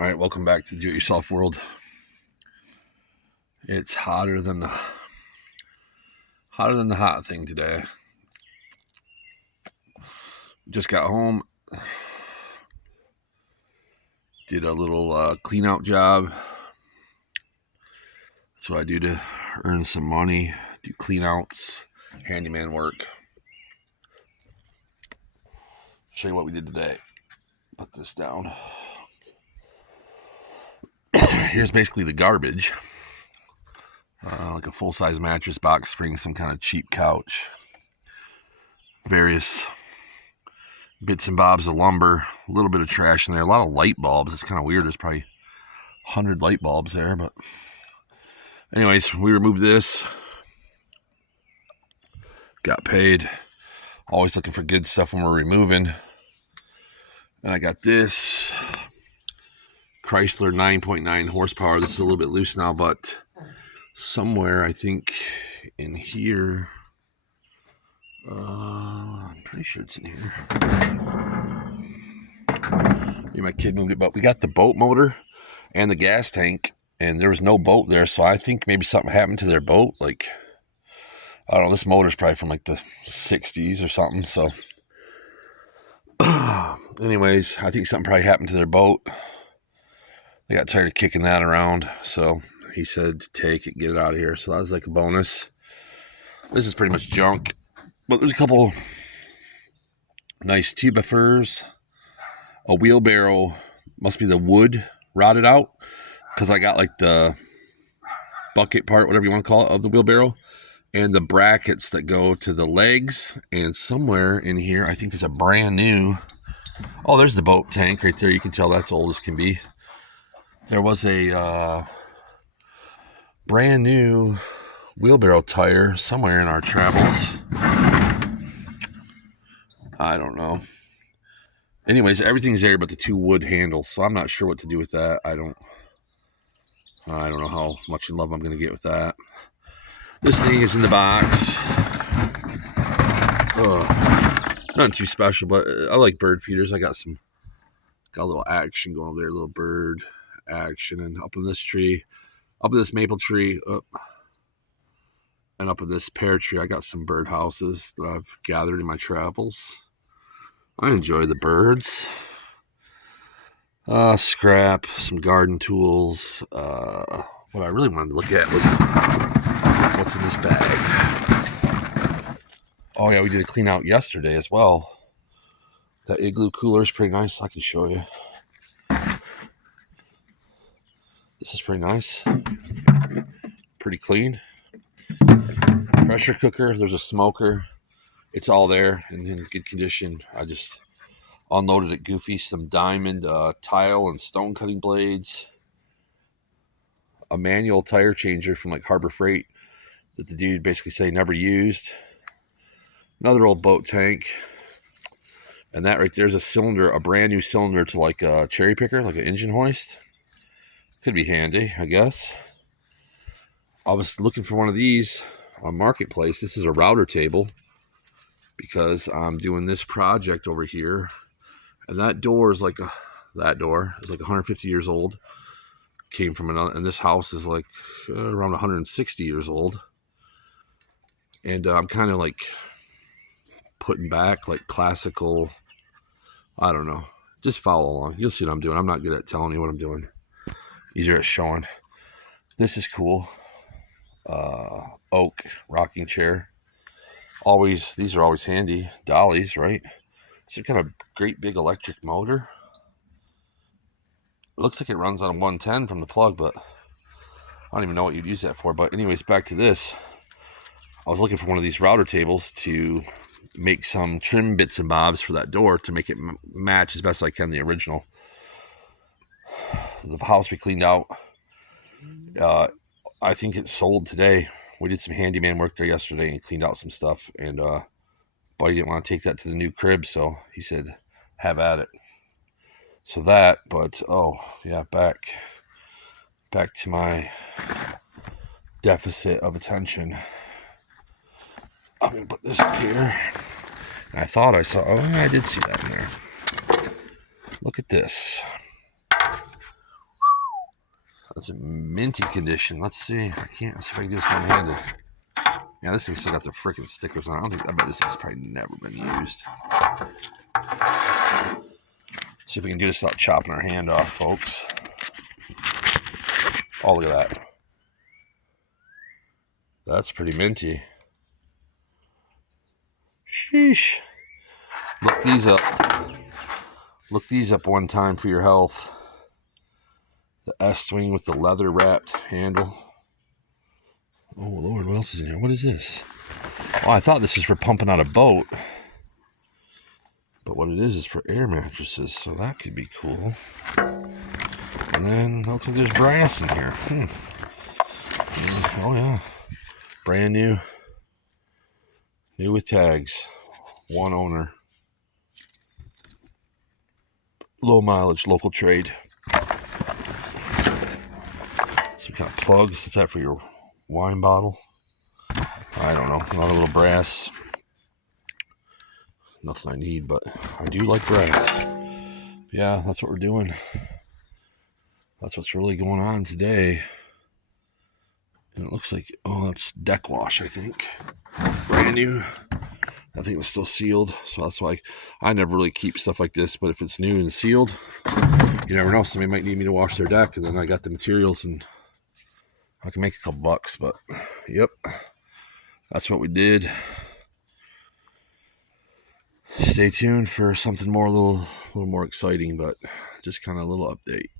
All right, welcome back to Do-It-Yourself World. It's hotter than the hot thing today. Just got home, did a little clean out job. That's what I do to earn some money. Do clean outs, handyman work. Show you what we did today. Put this down. Here's basically the garbage. Like a full-size mattress, box spring, some kind of cheap couch. Various bits and bobs of lumber, a little bit of trash in there, a lot of light bulbs. It's kind of weird. There's probably 100 light bulbs there, but anyways, we removed this. Got paid. Always looking for good stuff when we're removing. And I got this Chrysler 9.9 horsepower. This is a little bit loose now, but somewhere, I think, in here, I'm pretty sure it's in here. Maybe my kid moved it, but we got the boat motor and the gas tank, and there was no boat there, so I think maybe something happened to their boat. Like, I don't know, this motor's probably from like the 60s or something, so anyways, I think something probably happened to their boat. They got tired of kicking that around, so he said take it, get it out of here. So that was like a bonus. This is pretty much junk, but there's a couple nice tubifers, a wheelbarrow, must be the wood rotted out, because I got like the bucket part, whatever you want to call it, of the wheelbarrow, and the brackets that go to the legs. And somewhere in here, I think there's a brand new, oh, there's the boat tank right there. You can tell that's old as can be. There was a brand new wheelbarrow tire somewhere in our travels. I don't know. Anyways, everything's there but the two wood handles, so I'm not sure what to do with that. I don't know how much in love I'm going to get with that. This thing is in the box. Nothing too special, but I like bird feeders. I got a little action going over there, a little bird action. And up in this tree, up in this maple tree, and up in this pear tree, I got some bird houses that I've gathered in my travels. I enjoy the birds. Scrap, some garden tools. What I really wanted to look at was what's in this bag. Oh yeah, we did a clean out yesterday as well. That igloo cooler is pretty nice. I can show you. This is pretty nice. Pretty clean. Pressure cooker. There's a smoker. It's all there and in good condition. I just unloaded at Goofy some diamond tile and stone cutting blades. A manual tire changer from like Harbor Freight that the dude basically said he never used. Another old boat tank. And that right there is a cylinder, a brand new cylinder to like a cherry picker, like an engine hoist. Could be handy, I guess. I was looking for one of these on Marketplace. This is a router table because I'm doing this project over here. And that door is like 150 years old. Came from another, and this house is like around 160 years old. And I'm kind of like putting back like classical, I don't know. Just follow along. You'll see what I'm doing. I'm not good at telling you what I'm doing. Easier at showing. This is cool. Oak rocking chair. These are always handy. Dollies, right? It's got a great big electric motor. It looks like it runs on a 110 from the plug, but I don't even know what you'd use that for. But anyways, back to this. I was looking for one of these router tables to make some trim bits and bobs for that door to make it match as best I can the original. The house we cleaned out, I think it sold today. We did some handyman work there yesterday and cleaned out some stuff. And Buddy didn't want to take that to the new crib, so he said, have at it. So that, but oh yeah, back to my deficit of attention. I'm gonna put this up here. I thought I saw. Oh, I did see that in there. Look at this. That's a minty condition. Let's see. I can't see if I can do this one-handed. Yeah, this thing's still got the freaking stickers on. I bet this thing's probably never been used. See if we can do this without chopping our hand off, folks. Oh, look at that. That's pretty minty. Sheesh. Look these up. Look these up one time for your health. The S-Swing with the leather-wrapped handle. Oh, Lord, what else is in here? What is this? Oh, I thought this was for pumping out a boat. But what it is for air mattresses, so that could be cool. And then, looks like there's brass in here. Oh, yeah. Brand new. New with tags. One owner. Low mileage, local trade. Some kind of plugs. What's that for your wine bottle? I don't know. Not a little brass. Nothing I need, but I do like brass. Yeah, that's what we're doing. That's what's really going on today. And it looks like, oh, that's deck wash, I think. Brand new. I think it was still sealed, so that's why I never really keep stuff like this. But if it's new and sealed, you never know. Somebody might need me to wash their deck, and then I got the materials, and I can make a couple bucks. But, yep, that's what we did. Stay tuned for something more, a little more exciting, but just kind of a little update.